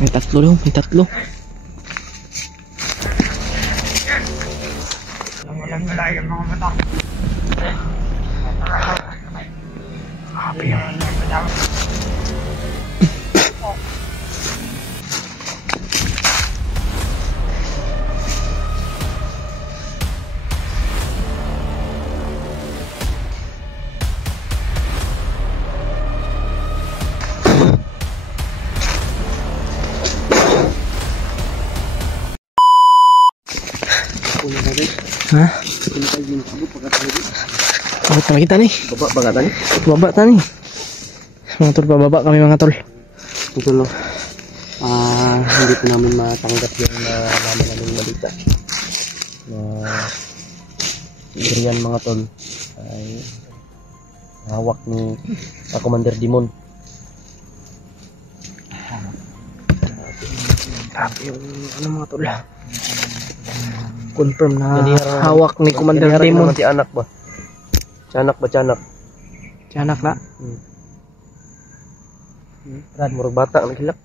May tatlo daw, may tatlo. Walang wala yung mga mata. Happy yun. Ha? Bakit pala kita nih? Baba tani? Baba tani. Mga tol, pababa kami mga tol. Ito lo. Hindi ko namin matanggap yung nalaman namin balita. Adrian mga tol ay hawak ni Commander Dimon. Grabe yung ano mga tol. Confirm na hawak ni Commander Dimon. Si anak ba? Tiyanak. Tiyanak na. Brad, murag bata ang hilak.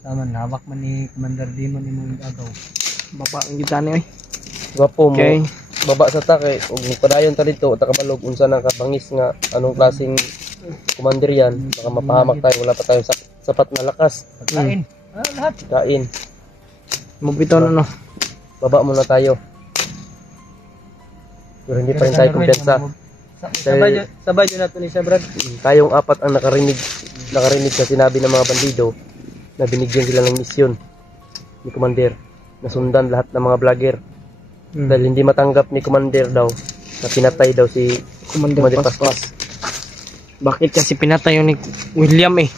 Taman, hawak man ni Commander Dimon imong agaw. Baba ang kita ni oy. Gwapo mo. Okay. Baba sa take ug padayon ta dito ta kabalog unsa na kabangis nga anong klaseng commander yan. Baka mapahamak tayo, wala pa tayong sapat na lakas. Pagkain. Lahat. Kain. Mabito na no. Baba muna tayo. Pero hindi pa rin tayo kumpiyansa. Sabay yun nato ni siya, Brad. Tayong apat ang nakarinig sa sinabi ng mga bandido na binigyan sila ng misyon ni Commander na sundan lahat ng mga vlogger. Dahil hindi matanggap ni Commander daw na pinatay daw si Commander Paspas. Bakit kasi pinatay yun ni William eh?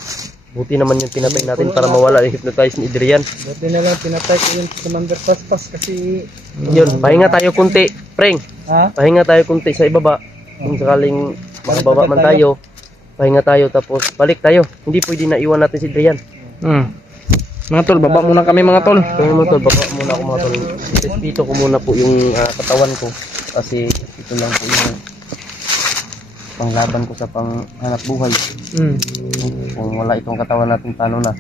Buti naman yung pinatay natin para mawala yung hypnotize ni Adrian. Buti na lang pinatay ko yung Commander Paspas kasi... Yun, pahinga tayo kunti. Preng, Ha? pahinga tayo kunti sa ibaba. Kung sakaling makababa man tayo, pahinga tayo tapos balik tayo. Hindi pwede na iwan natin si Adrian. Mga tol, baba muna kami mga tol. Kaya mga tol, baba muna ako mga tol. Respeto ko muna po yung katawan ko. Kasi ito lang po yung panglaban ko sa panghanap buhay. Kung wala itong katawan natin, paano na?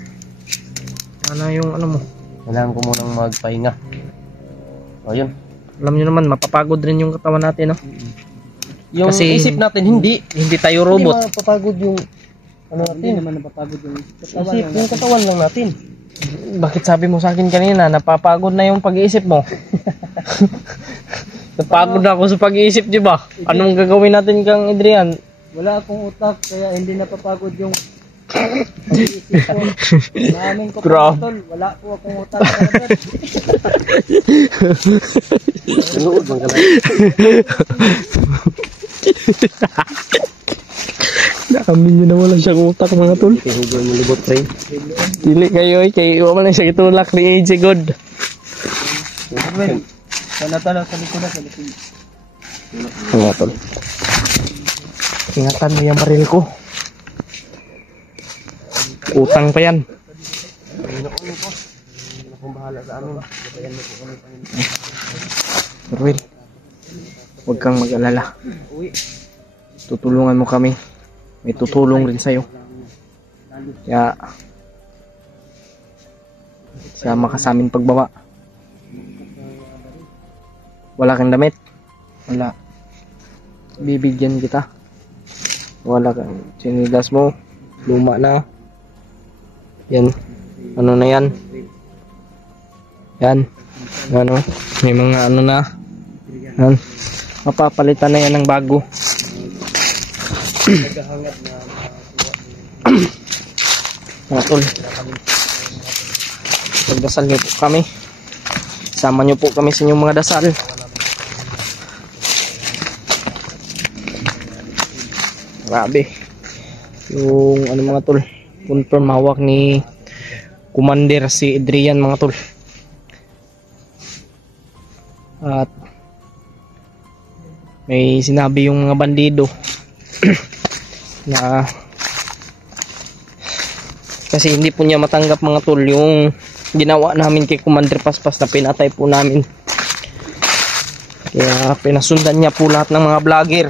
Ano yung ano mo? Kailangan ko munang magpahinga. O yun. Alam nyo naman, mapapagod rin yung katawan natin, no? Yung Kasi isip natin, hindi tayo robot. Hindi mapapagod yung ano natin. Hindi naman napapagod yung katawan. Isip, yung katawan lang natin. Bakit sabi mo sa akin kanina, napapagod na yung pag-iisip mo? Napagod na ako sa pag-iisip, di ba? Anong gagawin natin kang Adrian? Wala akong utak kaya hindi napapagod yung pag-iisip ko. Maamin ko Grabe. pa, tol. Wala po akong utak. Nuod man ka lang. Nakamin nyo na wala siyang utak mga tol. Hugoy mo libot, pre. Dili kayo eh, kay iwa man lang siya itulak ni AJ God. Sana sa likod na, sa likod. Mga tol. Ingatan mo yung baril ko. Utang pa yan. Kung bahala sa amin. Ruel, huwag kang mag-alala. Tutulungan mo kami. May tutulong rin sa'yo. Kaya, sama ka sa amin pagbaba. Wala kang damit? Wala. Bibigyan kita. Wala kang sinilas mo. Luma na. Yan. Ano na yan? Yan. Ano? May mga ano na. Yan. Mapapalitan na yan ng bago. Mga tol, pagdasal niyo po kami. Sama niyo po kami sa inyong mga dasal. Grabe. Yung ano mga tol, confirm hawak ni Commander si Adrian mga tol. At may sinabi yung mga bandido na kasi hindi po niya matanggap mga tol yung ginawa namin kay Commander Paspas na pinatay po namin. Kaya pinasundan niya po lahat ng mga vlogger.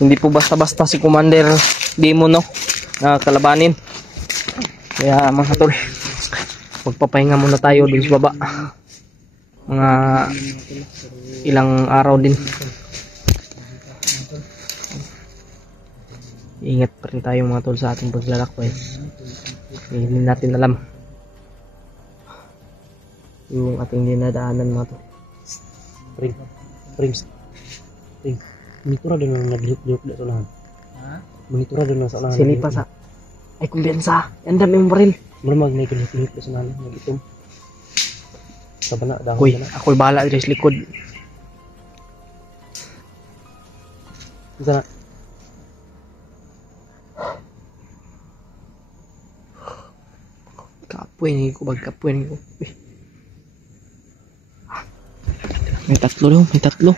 Hindi po basta-basta si Commander Dimon no na kalabanin. Kaya mga tol, magpapahinga muna tayo dun sa baba. Mga ilang araw din. Ingat pa rin tayo mga tol sa ating paglalakbay. Hindi natin alam yung ating dinadaanan mga tol. Prince. Monitora din ang naglihok-lihok na sa unahan. Monitora din ang sa unahan. Silipa sa ay kumbiyansa. Ang dami yung baril. Marmag na ikalihok-lihok na sa unahan. Nagitom. Sa bana, dahon Uy, na. ako'y bahala dito sa likod. Sana. Kapoy ni ko, bagkapoy ni ko. Uy. May tatlo daw, may tatlo.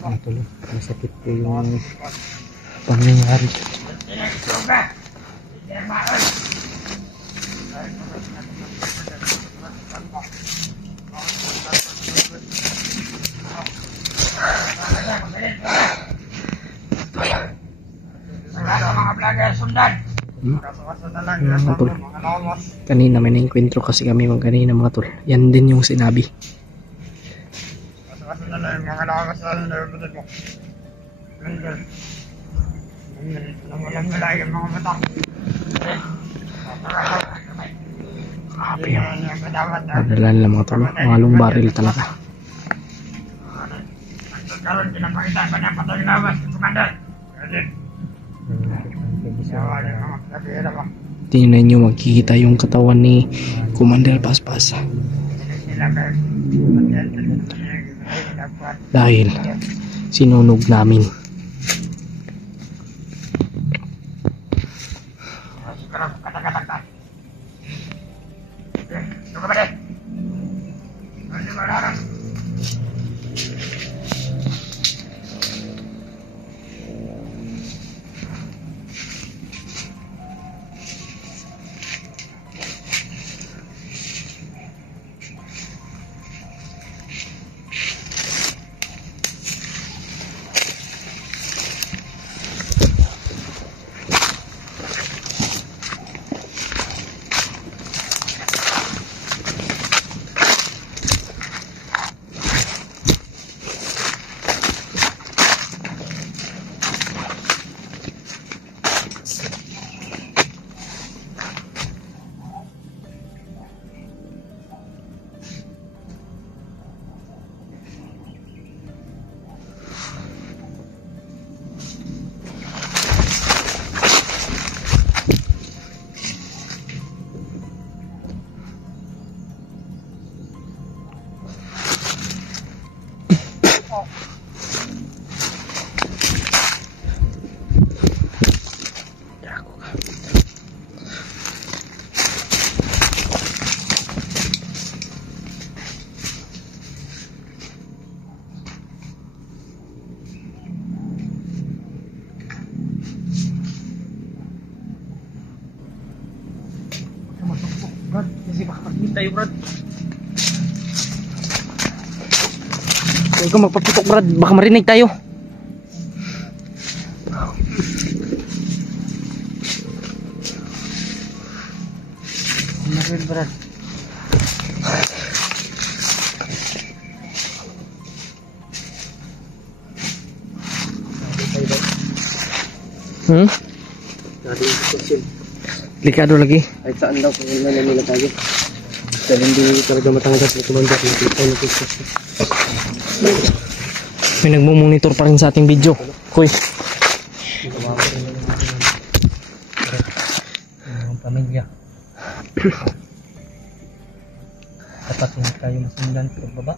Ang tuloy. Masakit po yung pangyayari. Mga tol. Kanina may na-encuentro kasi kami kanina mga tol. Yan din yung sinabi. Grabe yan. Madalan lang mga tol. Malong baril talaga. Tingnan nyo, magkikita yung katawan ni Commander Paspas. Dahil sinunog namin. Brad, kasi baka pagkita tayo, Brad. Huwag kang magpaputok, Brad. Baka marinig tayo. Maril, Brad. Nadi yung question. Delikado lagi. Kahit saan daw kung nila tayo. Dahil hindi talaga matanggap ng komanda. May nagmumonitor pa rin sa ating video. Kuy. Ang pamilya. Dapat hindi tayo masundan sa baba.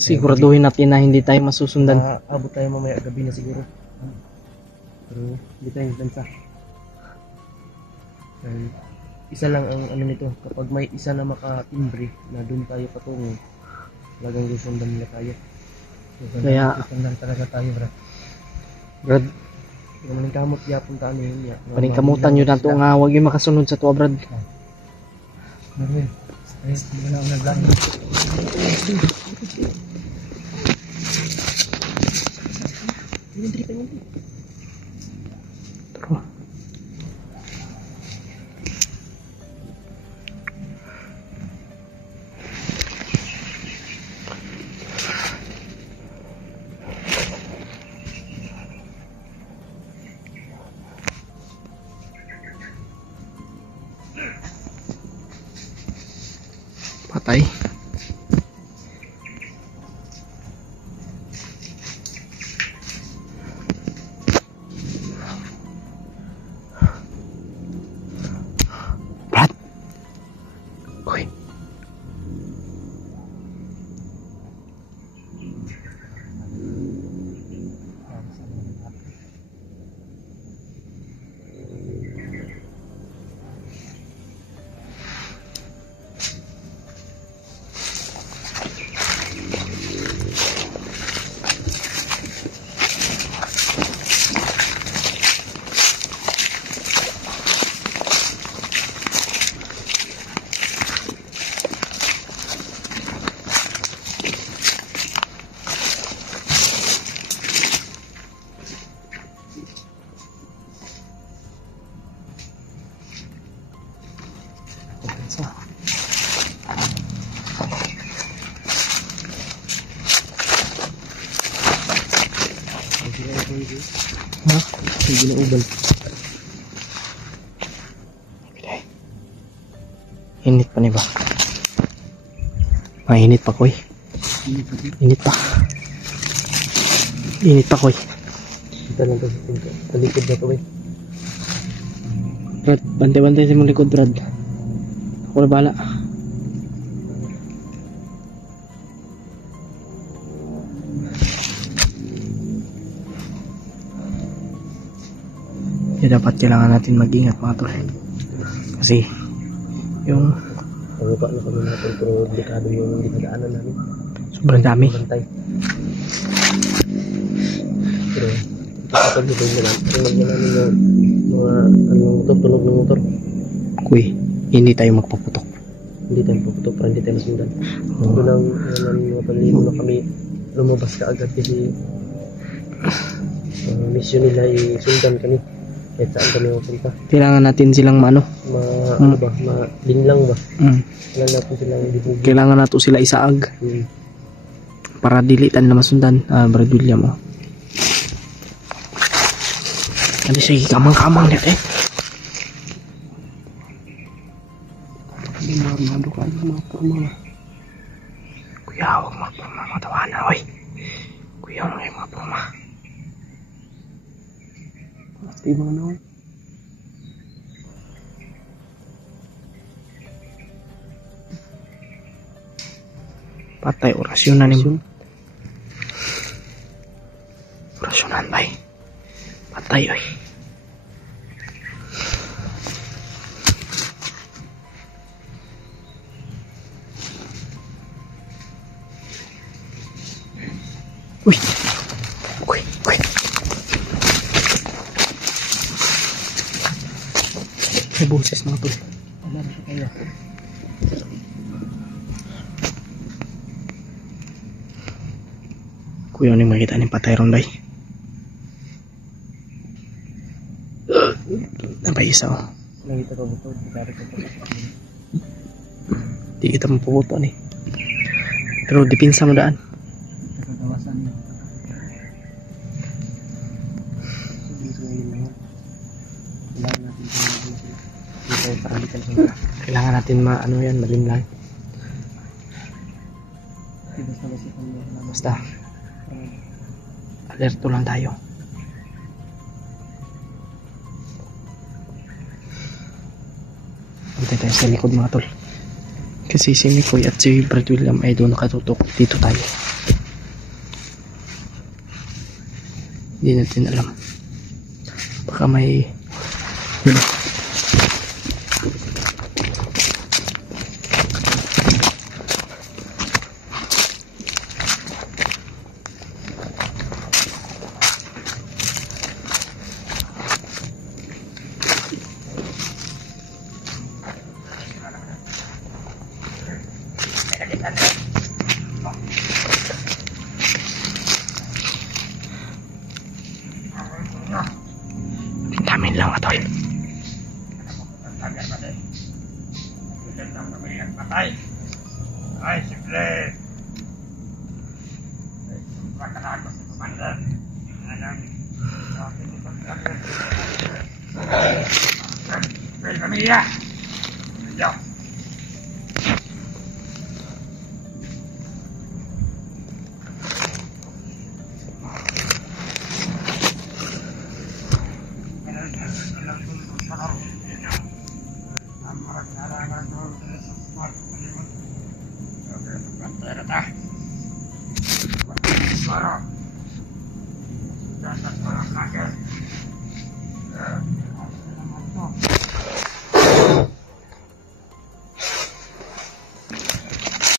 Siguraduhin natin na hindi tayo masusundan. Abot tayo mamaya gabi na siguro. Pero hindi tayo bansa. And isa lang ang ano nito, kapag may isa na makatimbre na doon tayo patungo, talagang susundan nila tayo. Kaya, Sundan talaga tayo, Brad. Brad, Yung maningkamot yapon ta niya. paningkamutan nyo na to nga, huwag yung makasunod sa tuwa, Brad. Marvin, hindi na ako naglang. Tara. Patay. Brad. Uy. Ha? Hindi na ubal. Init pa ni ba? Mainit pa, Koy. Init pa. Init pa, Koy. Kita lang to sa pinto. Talikod na to, eh. Brad, bantay-bantay sa mong likod, Brad. Ako na bahala. Kaya dapat kailangan natin mag-ingat, mga tol. Kasi yung Nagupa na kami natin pero dekado yung dinadaanan namin. sobrang dami. Bantay. Pero kapag hibay na lang, tunog na namin yung mga motor, tunog ng motor. Kuy, hindi tayo magpaputok. Hindi tayo puputok para hindi tayo masundan. Ito lang, mga panligo na kami lumabas ka agad kasi mission nila isundan kami. Kahit saan kami mapunta. Kailangan natin silang ano Ano ba? Linlang ba? mm, Kailangan natin silang dibugi. kailangan nato sila isaag para dilitan na masundan. Brad William, oh. Ano sige, kamang-kamang net eh. Marmado ka na mga porma. Kuya, huwag mga porma, matawanan, oy. Kuya, huwag mga porma. Pasti mga na, oy. Patay, orasyonan ni orasyonan, bay. Patay, oy. Uy. Uy, uy. May boses mga tol. Alam ko kayo. Kuya, ano yung makita ng patay ron, bay? Napay isa, oh. Nakita ko buto. Nakita ko buto. Di kita mapubuto ni. Pero dipinsa mo daan. Nakakawasan niya. Kailangan natin ano yan, malimlang. Basta alerto lang tayo. Antay tayo sa likod mga tol. Kasi si Mikoy at si Brad William ay doon nakatutok. Dito tayo. Hindi natin alam. Baka may lang mga tol. Ay, simple. Pagkakako si Commander. Pamilya. Yo. Suara.